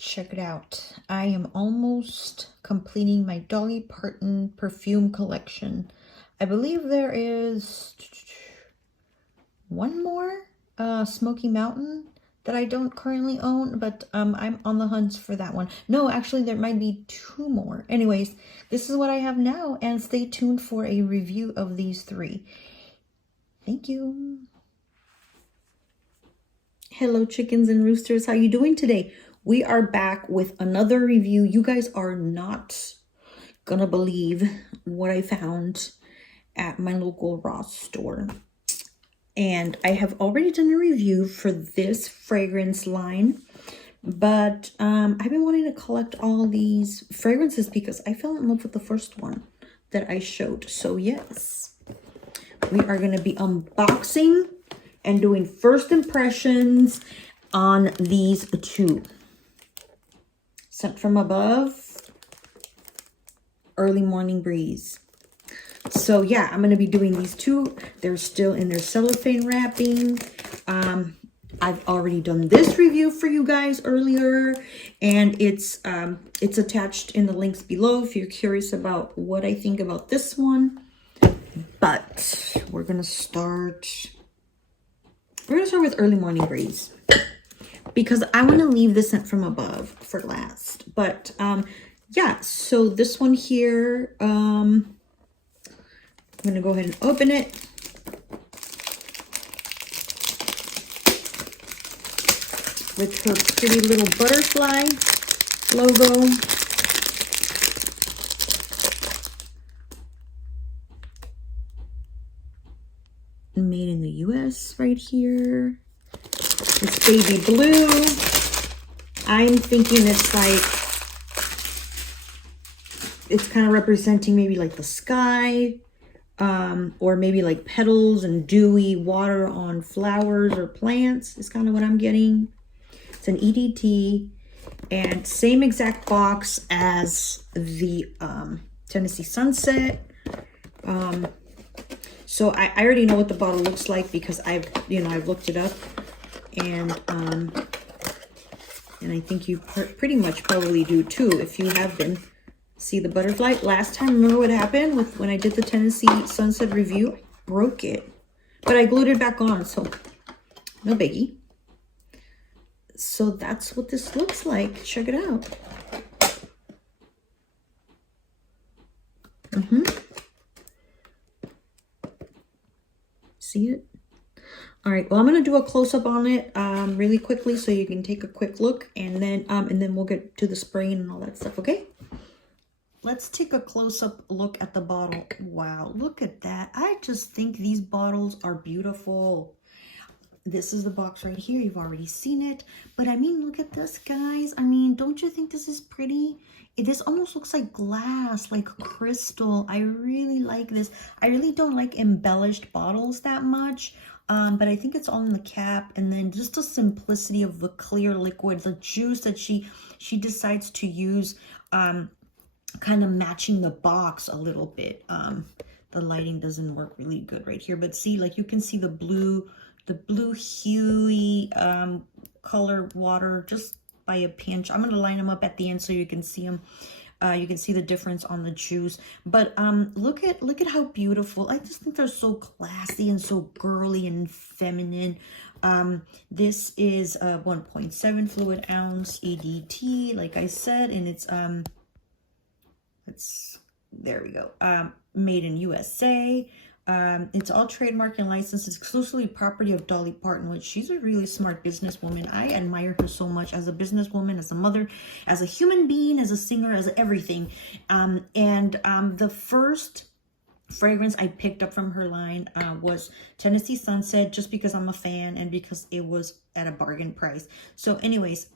Check it out. I am almost completing my Dolly Parton perfume collection. I believe there is one more Smoky Mountain that I don't currently own, but I'm on the hunt for that one. No, actually there might be two more. Anyways, this is what I have now, and stay tuned for a review of these three. Thank you. Hello chickens and roosters, how you doing today? We are back with another review. You guys are not gonna believe what I found at my local Ross store. And I have already done a review for this fragrance line, but I've been wanting to collect all these fragrances because I fell in love with the first one that I showed. So yes, we are going to be unboxing and doing first impressions on these two. Scent from Above, Early Morning Breeze. So yeah, I'm going to be doing these two. They're still in their cellophane wrapping. I've already done this review for you guys earlier, and it's attached in the links below if you're curious about what I think about this one. But we're going to start with Early Morning Breeze because I want to leave the Scent from Above for last. But yeah, so this one here, I'm going to go ahead and open it. With her pretty little butterfly logo. Made in the US right here. It's baby blue. I'm thinking it's like, it's kind of representing maybe like the sky. Or maybe like petals and dewy water on flowers or plants is kind of what I'm getting. It's an EDT and same exact box as the Tennessee Sunset. So I already know what the bottle looks like because I've looked it up, and I think you pretty much probably do too if you have been. See the butterfly? Last time, remember what happened with when I did the Tennessee Sunset review? I broke it. But I glued it back on, so no biggie. So that's what this looks like. Check it out. See it? All right, well, I'm going to do a close-up on it really quickly so you can take a quick look, and then we'll get to the spraying and all that stuff, okay? Let's take a close-up look at the bottle. Wow, look at that. I just think these bottles are beautiful. This is the box right here. You've already seen it. But I mean, look at this, guys. I mean, don't you think this is pretty? This almost looks like glass, like crystal. I really like this. I really don't like embellished bottles that much. But I think it's on the cap, and then just the simplicity of the clear liquid, the juice that she decides to use, kind of matching the box a little bit. The lighting doesn't work really good right here, but see, like you can see the blue huey color water just by a pinch. I'm going to line them up at the end so you can see them. You can see the difference on the juice. But look at how beautiful. I just think they're so classy and so girly and feminine. This is a 1.7 fluid ounce EDT, like I said, and it's there we go. Made in USA. It's all trademark and licensed. It's exclusively property of Dolly Parton, which she's a really smart businesswoman. I admire her so much as a businesswoman, as a mother, as a human being, as a singer, as everything. The first fragrance I picked up from her line was Tennessee Sunset, just because I'm a fan and because it was at a bargain price. So anyways,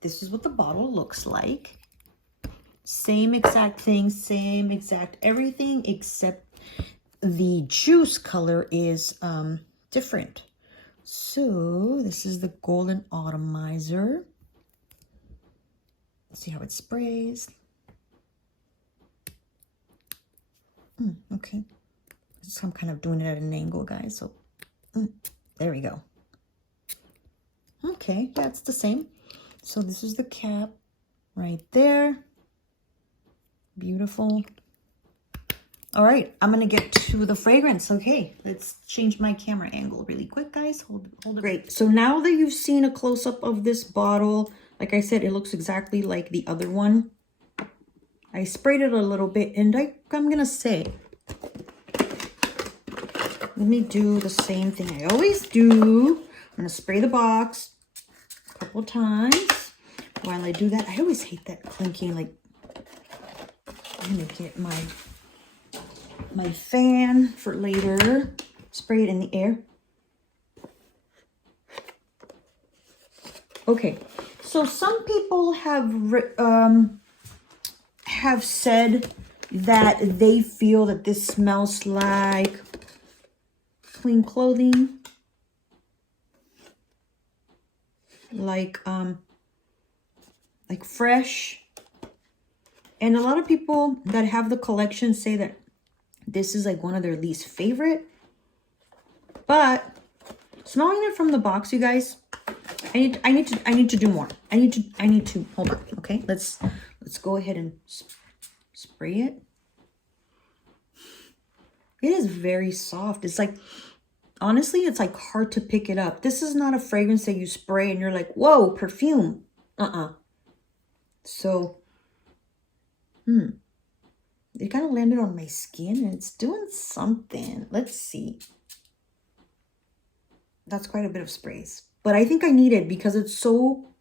this is what the bottle looks like. Same exact thing, same exact everything, except the juice color is different. So this is the Golden Atomizer. Let's see how it sprays. Okay. So I'm kind of doing it at an angle, guys. So there we go. Okay, yeah, it's the same. So this is the cap. right there. Beautiful. All right, I'm gonna get to the fragrance. Okay, let's change my camera angle really quick, guys. Hold it. Great. So now that you've seen a close-up of this bottle, like I said, it looks exactly like the other one. I sprayed it a little bit, and I'm gonna say, let me do the same thing I always do. I'm gonna spray the box a couple times. While I do that, I always hate that clinking. Like, I'm gonna get my fan for later. Spray it in the air. Okay, so some people have said that they feel that this smells like clean clothing, like fresh. And a lot of people that have the collection say that this is like one of their least favorite. But smelling it from the box, you guys, I need to do more. I need to hold on. Okay, let's go ahead and spray it. It is very soft. It's like, honestly, it's like hard to pick it up. This is not a fragrance that you spray and you're like, whoa, perfume. So, it kind of landed on my skin and it's doing something. Let's see. That's quite a bit of sprays. But I think I need it because it's so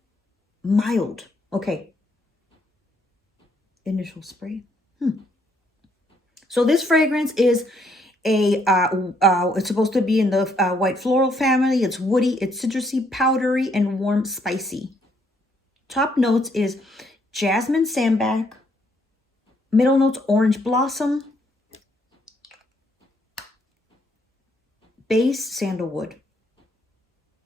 mild. Okay. Initial spray. So this fragrance is it's supposed to be in the white floral family. It's woody, it's citrusy, powdery, and warm spicy. Top notes is jasmine sambac. Middle notes, orange blossom. Base, sandalwood.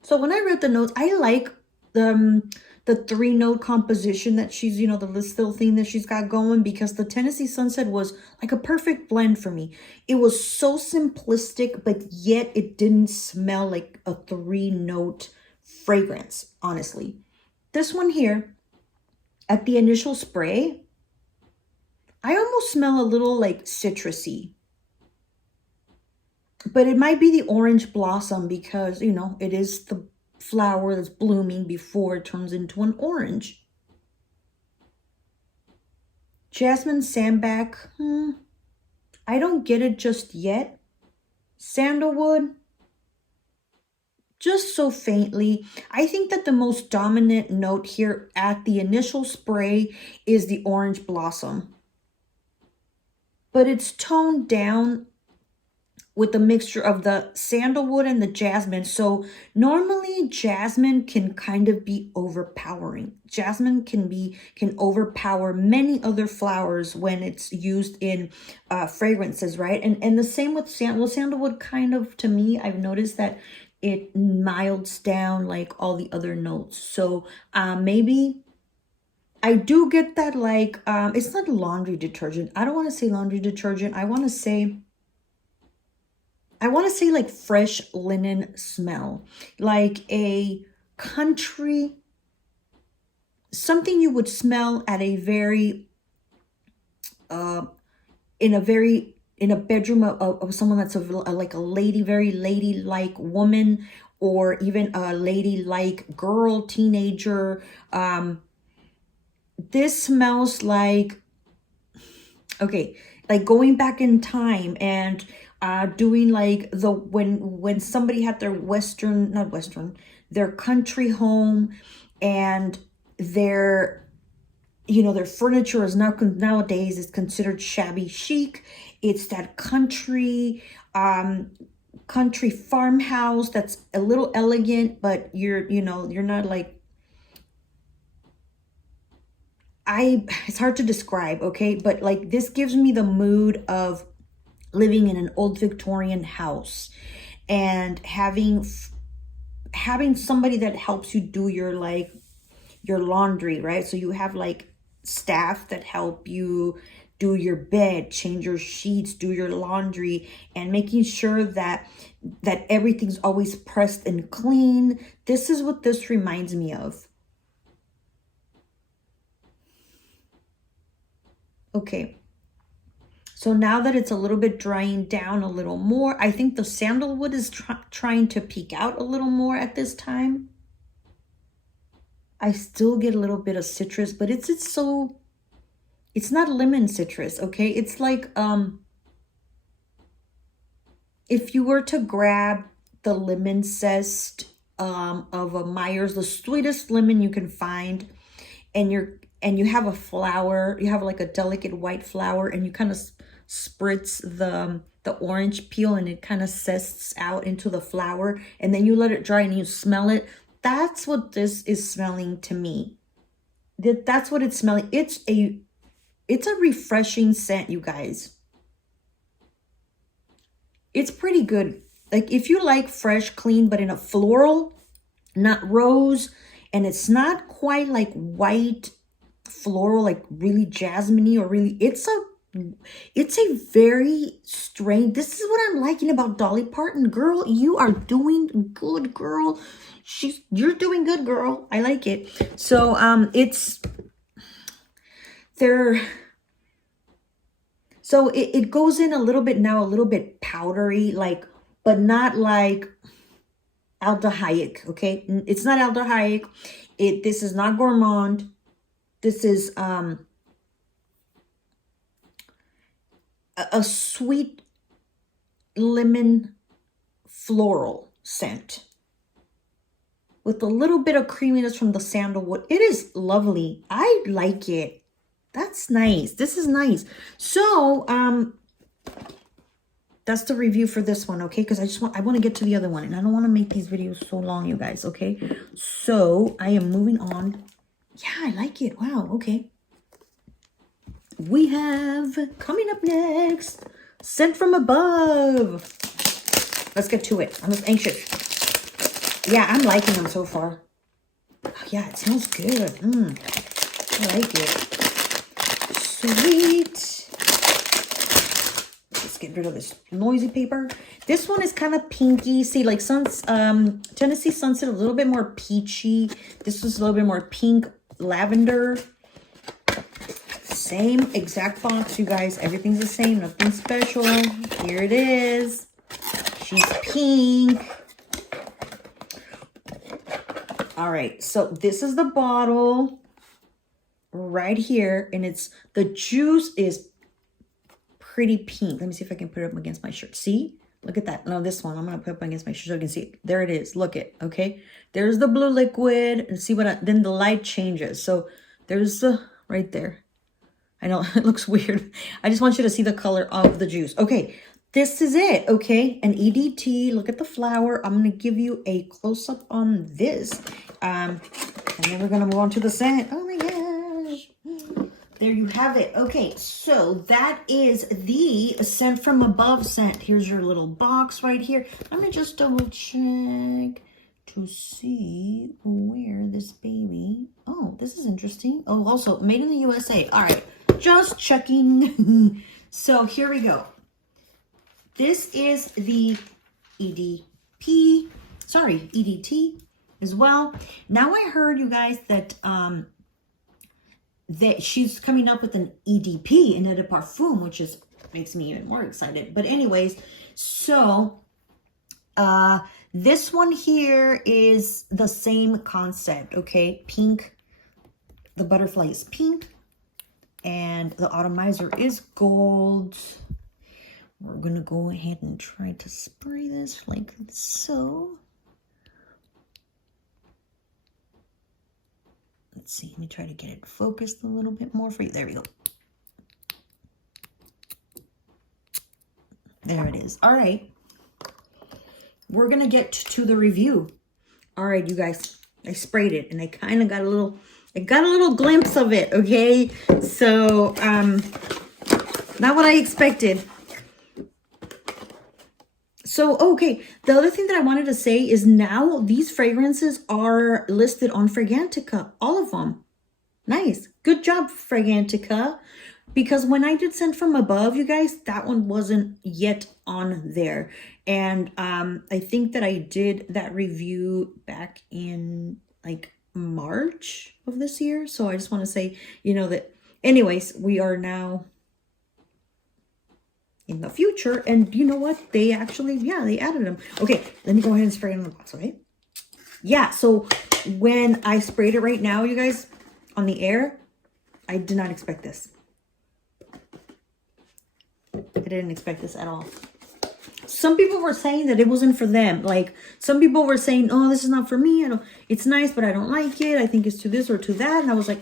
So when I read the notes, I like the 3-note composition that she's, the little thing that she's got going, because the Tennessee Sunset was like a perfect blend for me. It was so simplistic, but yet it didn't smell like a 3-note fragrance, honestly. This one here, at the initial spray, I almost smell a little like citrusy. But it might be the orange blossom because, it is the flower that's blooming before it turns into an orange. Jasmine sambac, I don't get it just yet. Sandalwood, just so faintly. I think that the most dominant note here at the initial spray is the orange blossom. But it's toned down with the mixture of the sandalwood and the jasmine. So normally jasmine can kind of be overpowering. Jasmine can overpower many other flowers when it's used in fragrances, right? And the same with sandalwood kind of, to me, I've noticed that it milds down like all the other notes. So maybe I do get that, like, it's not laundry detergent. I don't want to say laundry detergent. I want to say like fresh linen smell, like a country, something you would smell at a very, in a bedroom of someone that's like a lady, very ladylike woman, or even a ladylike girl, teenager. This smells like, okay, like going back in time and doing like when somebody had their their country home, and their furniture is nowadays is considered shabby chic. It's that country farmhouse that's a little elegant, but you're not like, it's hard to describe, okay? But like, this gives me the mood of living in an old Victorian house and having somebody that helps you do your laundry, right? So you have like staff that help you do your bed, change your sheets, do your laundry, and making sure that everything's always pressed and clean. This is what this reminds me of. Okay. So now that it's a little bit drying down a little more, I think the sandalwood is trying to peek out a little more at this time. I still get a little bit of citrus, but it's not lemon citrus, okay? It's like if you were to grab the lemon zest of a Myers, the sweetest lemon you can find, and you have a flower, you have like a delicate white flower, and you kind of spritz the orange peel, and it kind of zests out into the flower, and then you let it dry and you smell it. That's what this is smelling to me. That's what it's smelling. It's a refreshing scent, you guys. It's pretty good. Like if you like fresh, clean, but in a floral, not rose, and it's not quite like white floral, like really jasmine-y or really, it's a very strange, this is what I'm liking about Dolly Parton. Girl, you are doing good, girl. You're doing good, girl. I like it. So so it goes in a little bit now, a little bit powdery, like, but not like aldehyde, okay? It's not aldehyde. This is not gourmand. This is a sweet lemon floral scent with a little bit of creaminess from the sandalwood. It is lovely. I like it. That's nice. This is nice. So that's the review for this one, okay? Because I want to get to the other one, and I don't want to make these videos so long, you guys, okay? So I am moving on. Yeah, I like it. Wow, okay. We have, coming up next, Scent from Above. Let's get to it. I'm anxious. Yeah, I'm liking them so far. Oh, yeah, it smells good. I like it. Sweet. Let's get rid of this noisy paper. This one is kind of pinky. See, like Tennessee Sunset, a little bit more peachy. This was a little bit more pink lavender. Same exact box, you guys. Everything's the same. Nothing special. Here it is. She's pink. All right. So this is the bottle right here. And the juice is pretty pink. Let me see if I can put it up against my shirt. See? Look at that. No, this one. I'm going to put it up against my shirt so you can see it. There it is. Look it. Okay. There's the blue liquid. And see then the light changes. So there's the, right there. I know it looks weird. I just want you to see the color of the juice. Okay, this is it, okay? An EDT, look at the flower. I'm going to give you a close-up on this. And then we're going to move on to the scent. Oh my gosh. There you have it. Okay, so that is the Scent from Above scent. Here's your little box right here. Let me just double check to see where this baby... Oh, this is interesting. Oh, also, made in the USA. All right. Just checking. So here we go. This is the EDT as well. Now I heard, you guys, that she's coming up with an EDP, an eau de parfum, which makes me even more excited. But anyways, so this one here is the same concept, okay? Pink. The butterfly is pink. And the atomizer is gold. We're going to go ahead and try to spray this like so. Let's see. Let me try to get it focused a little bit more for you. There we go. There it is. All right. We're going to get to the review. All right, you guys. I sprayed it and I kind of got a little... I got a little glimpse of it, okay? So, not what I expected. So, okay, the other thing that I wanted to say is now these fragrances are listed on Fragrantica, all of them. Nice. Good job, Fragrantica. Because when I did Scent from Above, you guys, that one wasn't yet on there. And I think that I did that review back in, like, March of this year. So I just want to say, you know, that Anyways, we are now in the future, and you know what? They actually, yeah, they added them. Okay, let me go ahead and spray it on the box, okay? Yeah, so when I sprayed it right now, you guys, on the air, I did not expect this. I didn't expect this at all. Some people were saying that it wasn't for them. Like, some people were saying, oh, this is not for me. It's nice, but I don't like it. I think it's to this or to that. And I was like,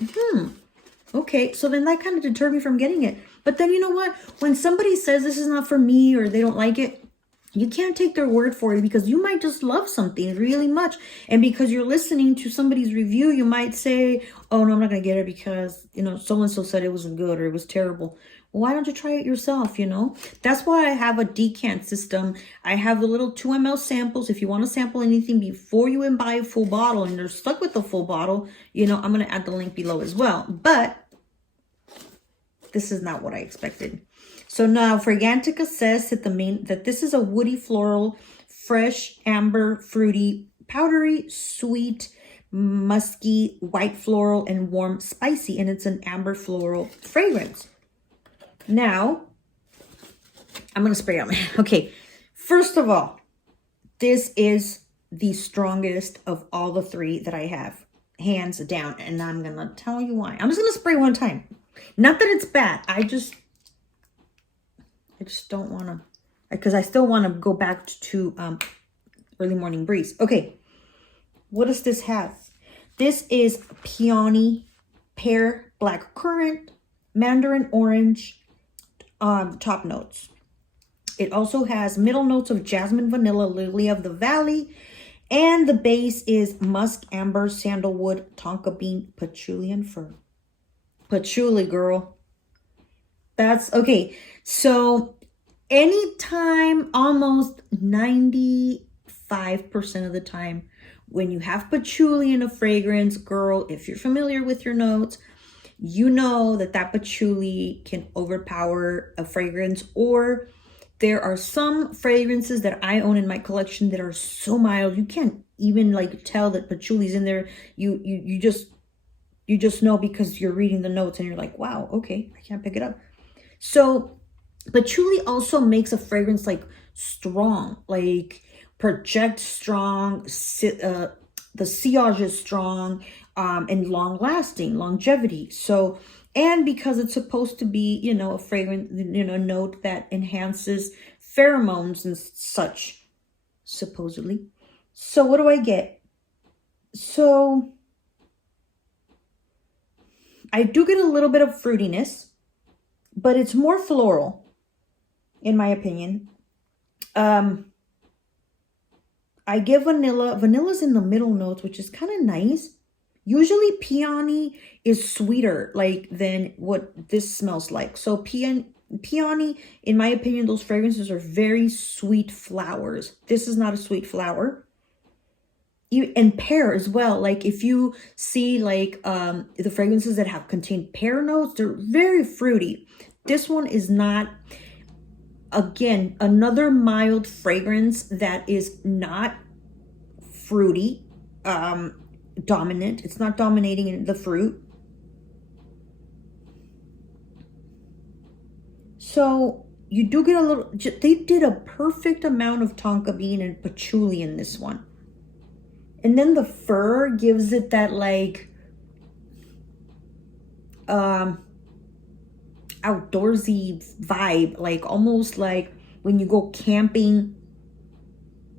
okay. So then that kind of deterred me from getting it. But then you know what? When somebody says this is not for me or they don't like it, you can't take their word for it, because you might just love something really much. And because you're listening to somebody's review, you might say, oh, no, I'm not going to get it because, you know, so-and-so said it wasn't good or it was terrible. Well, why don't you try it yourself, you know? That's why I have a decant system. I have the little 2 ml samples. If you want to sample anything before you buy a full bottle and you're stuck with the full bottle, you know, I'm going to add the link below as well. But this is not what I expected. So now Fragrantica says that this is a woody floral, fresh, amber, fruity, powdery, sweet, musky, white floral, and warm spicy. And it's an amber floral fragrance. Now, I'm going to spray on it. Okay, first of all, this is the strongest of all the 3 that I have, hands down. And I'm going to tell you why. I'm just going to spray one time. Not that it's bad. I just don't want to, because I still want to go back to Early Morning Breeze. Okay, what does this have? This is peony, pear, black currant, mandarin orange, top notes. It also has middle notes of jasmine, vanilla, lily of the valley, and the base is musk, amber, sandalwood, tonka bean, patchouli, and fir. Patchouli, girl. That's okay. So anytime, almost 95% of the time, when you have patchouli in a fragrance, girl, if you're familiar with your notes, you know that patchouli can overpower a fragrance. Or there are some fragrances that I own in my collection that are so mild you can't even like tell that patchouli's in there. You just know because you're reading the notes and you're like, wow, okay, I can't pick it up. So patchouli also makes a fragrance like strong, like project strong, the sillage is strong, and long lasting, longevity. So, and because it's supposed to be, you know, a fragrance, you know, note that enhances pheromones and such, supposedly. So what do I get? So I do get a little bit of fruitiness, but it's more floral, in my opinion. I give vanilla. Vanilla's in the middle notes, which is kind of nice. Usually peony is sweeter like than what this smells like. So peony, in my opinion, those fragrances are very sweet flowers. This is not a sweet flower. And pear as well. Like if you see like the fragrances that have contained pear notes, they're very fruity. This one is not. Again, another mild fragrance that is not fruity, dominant. It's not dominating in the fruit. So you do get a little, they did a perfect amount of tonka bean and patchouli in this one. And then the fir gives it that like outdoorsy vibe, like almost like when you go camping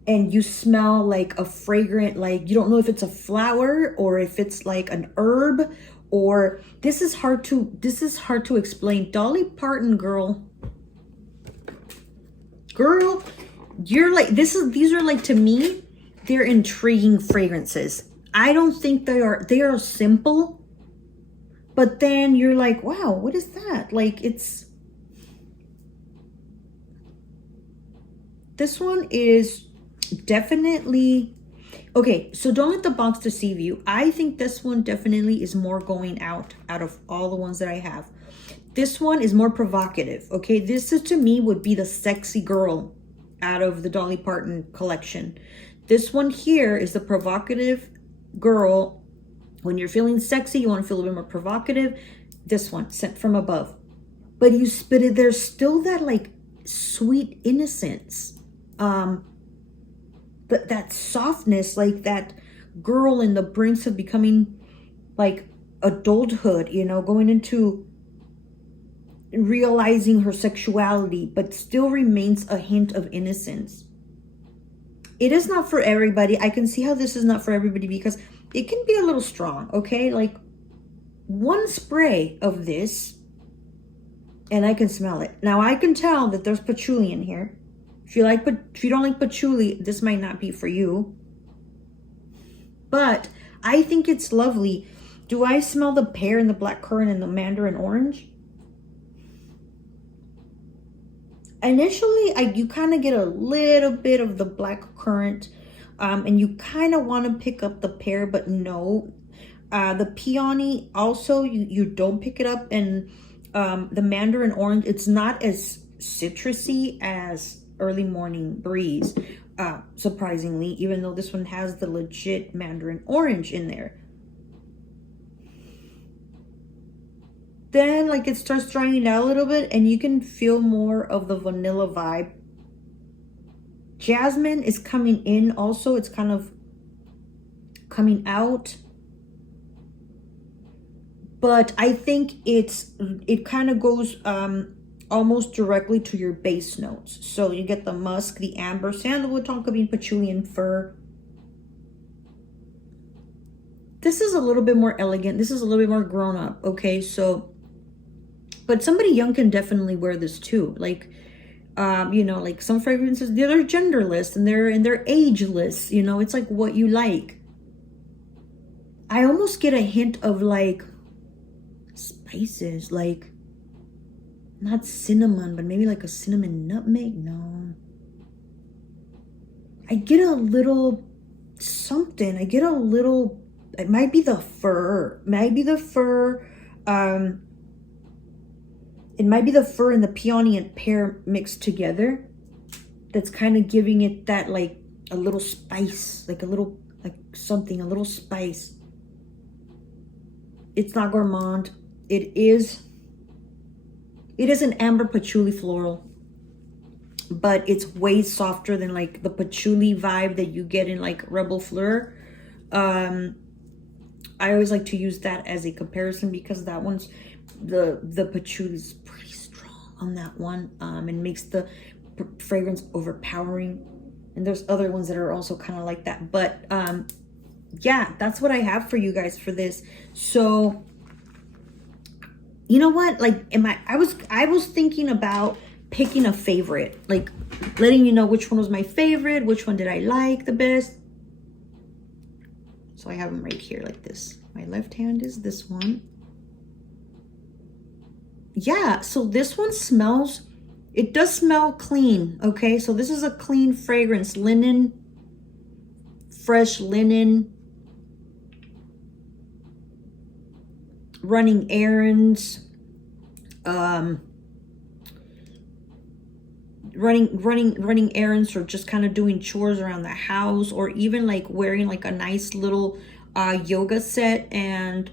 and you smell like a fragrant, like you don't know if it's a flower or if it's like an herb, or this is hard to explain. Dolly Parton, girl, you're like, these are like, to me, they're intriguing fragrances. I don't think they are simple. But then you're like, wow, what is that? Like, this one is definitely, okay, so don't let the box deceive you. I think this one definitely is more going out of all the ones that I have. This one is more provocative, okay? This is, to me, would be the sexy girl out of the Dolly Parton collection. This one here is the provocative girl. When you're feeling sexy, you want to feel a little bit more provocative. This one, Scent from Above. But there's still that like sweet innocence. But that softness, like that girl in the brinks of becoming like adulthood, you know, going into realizing her sexuality, but still remains a hint of innocence. It is not for everybody. I can see how this is not for everybody because it can be a little strong, okay? Like one spray of this and I can smell it. Now I can tell that there's patchouli in here. If you don't like patchouli, this might not be for you. But I think it's lovely. Do I smell the pear and the blackcurrant and the mandarin orange? Initially, you kind of get a little bit of the blackcurrant, and you kind of want to pick up the pear, but no. The peony also, you don't pick it up, and the mandarin orange, it's not as citrusy as Early Morning Breeze, surprisingly, even though this one has the legit mandarin orange in there. Then like it starts drying out a little bit and you can feel more of the vanilla vibe. Jasmine is coming in also. It's kind of coming out. But I think it kind of goes almost directly to your base notes. So you get the musk, the amber, sandalwood, tonka bean, patchouli, and fir. This is a little bit more elegant. This is a little bit more grown up. Okay, so but somebody young can definitely wear this too. Like, you know, like some fragrances, they're genderless and they're ageless. You know, it's like what you like. I almost get a hint of like spices, like not cinnamon, but maybe like a cinnamon nutmeg. No, I get a little something. I get a little. It might be the fir. Maybe the fir. It might be the fir and the peony and pear mixed together. That's kind of giving it that like a little spice, like a little like something, a little spice. It's not gourmand. It is an amber patchouli floral, but it's way softer than like the patchouli vibe that you get in like Rebel Fleur. I always like to use that as a comparison because that one's the patchouli is pretty strong on that one, and makes the fragrance overpowering. And there's other ones that are also kind of like that, but yeah, that's what I have for you guys for this. So you know what, like I was thinking about picking a favorite, like letting you know which one was my favorite, which one did I like the best. So I have them right here like this. My left hand is this one. Yeah, so this one smells, it does smell clean, okay? So this is a clean fragrance, linen, fresh linen, running errands, running errands, or just kind of doing chores around the house, or even like wearing like a nice little yoga set and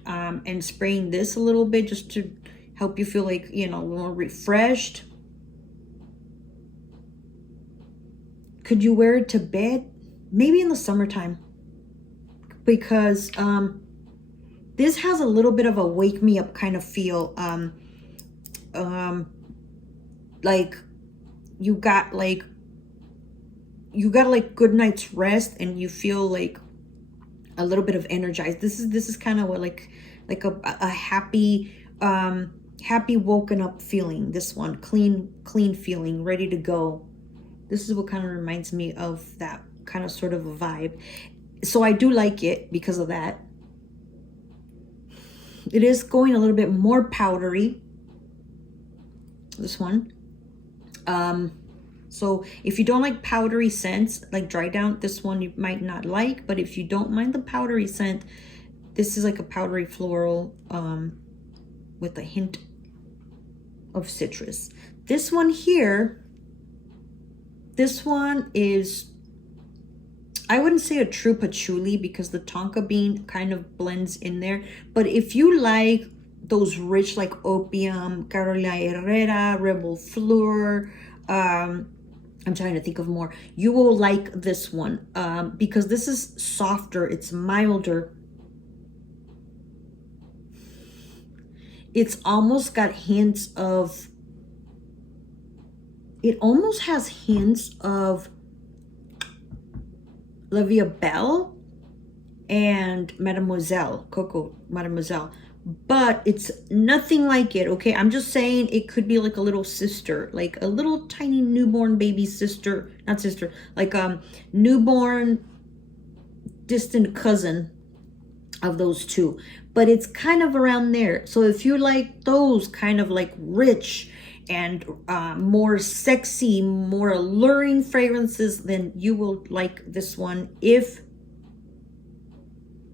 spraying this a little bit just to help you feel like, you know, more refreshed. Could you wear it to bed? Maybe in the summertime, because this has a little bit of a wake me up kind of feel. Like you got like good night's rest and you feel like a little bit of energized. This is kind of what like a happy happy woken up feeling. This one, clean feeling, ready to go. This is what kind of reminds me of that kind of sort of a vibe. So I do like it because of that. It is going a little bit more powdery, this one. So if you don't like powdery scents, like dry down, this one you might not like. But if you don't mind the powdery scent, this is like a powdery floral with a hint of citrus. This one here, this one is, I wouldn't say a true patchouli because the tonka bean kind of blends in there. But if you like those rich like Opium, Carolina Herrera, Rebel Fleur. I'm trying to think of more. You will like this one because this is softer. It's milder. It's almost got hints of, it almost has hints of La Vie Belle and Mademoiselle, Coco Mademoiselle. But it's nothing like it, okay? I'm just saying it could be like a little sister, like a little tiny newborn baby sister, not sister, like newborn distant cousin of those two. But it's kind of around there. So if you like those kind of like rich and more sexy, more alluring fragrances, then you will like this one. If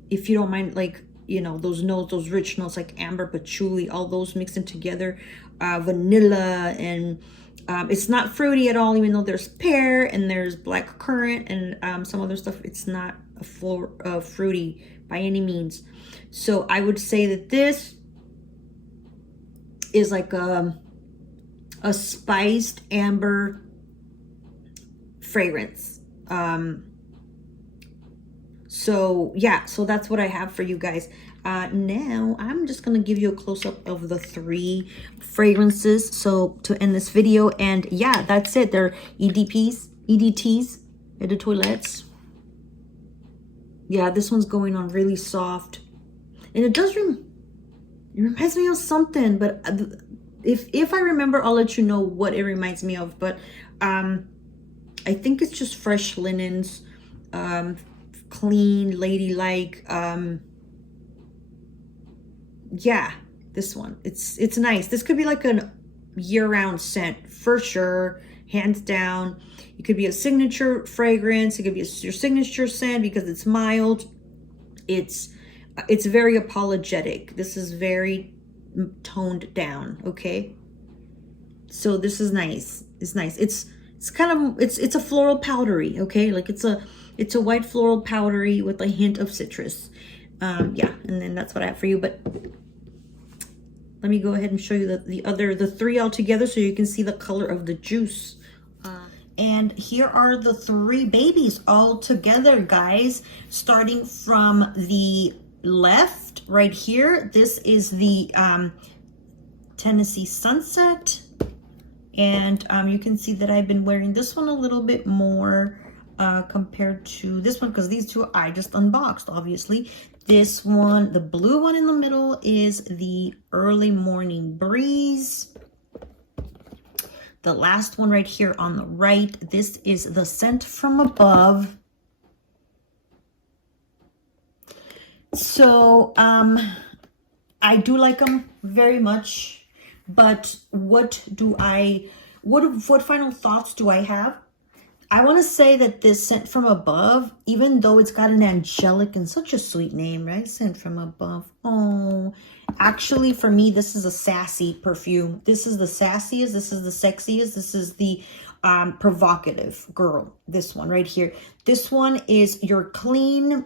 you don't mind, like, you know, those notes, those rich notes like amber, patchouli, all those mixing together, vanilla, and it's not fruity at all, even though there's pear and there's black currant and some other stuff. It's not a full fruity by any means. So I would say that this is like a spiced amber fragrance. So yeah, so that's what I have for you guys. Now I'm just gonna give you a close-up of the 3 fragrances so to end this video. And yeah, that's it. They're EDTs, Eau de Toilettes. Yeah, this one's going on really soft, and it does it reminds me of something, but if I remember, I'll let you know what it reminds me of. But I think it's just fresh linens, clean, ladylike. Yeah, this one, it's nice. This could be like a year-round scent for sure, hands down. It could be a signature fragrance. It could be your signature scent because it's mild. It's very apologetic. This is very toned down, okay? So this is nice. It's nice. It's kind of, it's a floral powdery, okay? Like it's a white floral powdery with a hint of citrus. Yeah, and then that's what I have for you. But let me go ahead and show you the 3 all together so you can see the color of the juice. And here are the 3 babies all together, guys. Starting from the left right here, this is the Tennessee Sunset. And you can see that I've been wearing this one a little bit more compared to this one, because these 2 I just unboxed, obviously. This one, the blue one in the middle, is the Early Morning Breeze. The last one right here on the right, this is the Scent from Above. So I do like them very much, but what final thoughts do I have? I want to say that this Scent from Above, even though it's got an angelic and such a sweet name, right? Scent from Above. Oh, actually, for me, this is a sassy perfume. This is the sassiest. This is the sexiest. This is the provocative girl. This one right here. This one is your clean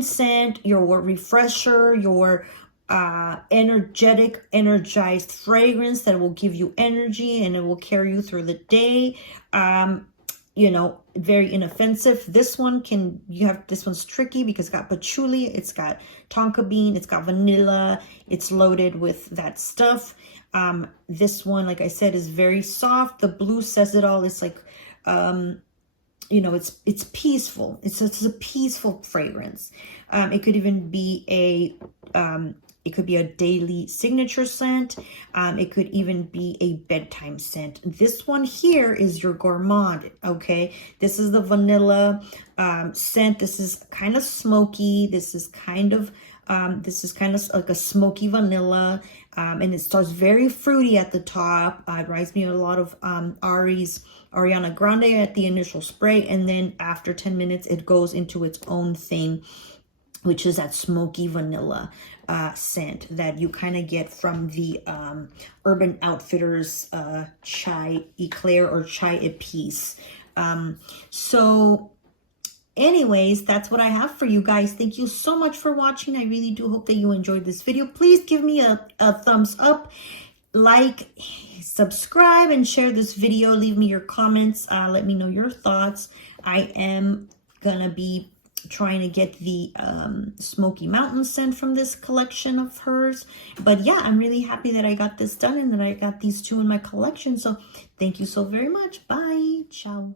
scent, your refresher, your energetic, energized fragrance that will give you energy and it will carry you through the day. You know, very inoffensive. This one this one's tricky because it's got patchouli, it's got tonka bean, it's got vanilla, it's loaded with that stuff. This one, like I said, is very soft. The blue says it all. It's like, you know, it's peaceful. It's a peaceful fragrance. It could even be it could be a daily signature scent. It could even be a bedtime scent. This one here is your gourmand, okay? This is the vanilla scent. This is kind of smoky. This is kind of like a smoky vanilla. And it starts very fruity at the top. It reminds me a lot of Ariana Grande at the initial spray. And then after 10 minutes, it goes into its own thing, which is that smoky vanilla scent that you kind of get from the Urban Outfitters Chai Eclair or Chai Épice. So anyways, that's what I have for you guys. Thank you so much for watching. I really do hope that you enjoyed this video. Please give me a thumbs up, like, subscribe, and share this video. Leave me your comments. Let me know your thoughts. I am gonna be trying to get the Smoky Mountain scent from this collection of hers. But yeah, I'm really happy that I got this done and that I got these two in my collection. So thank you so very much. Bye. Ciao.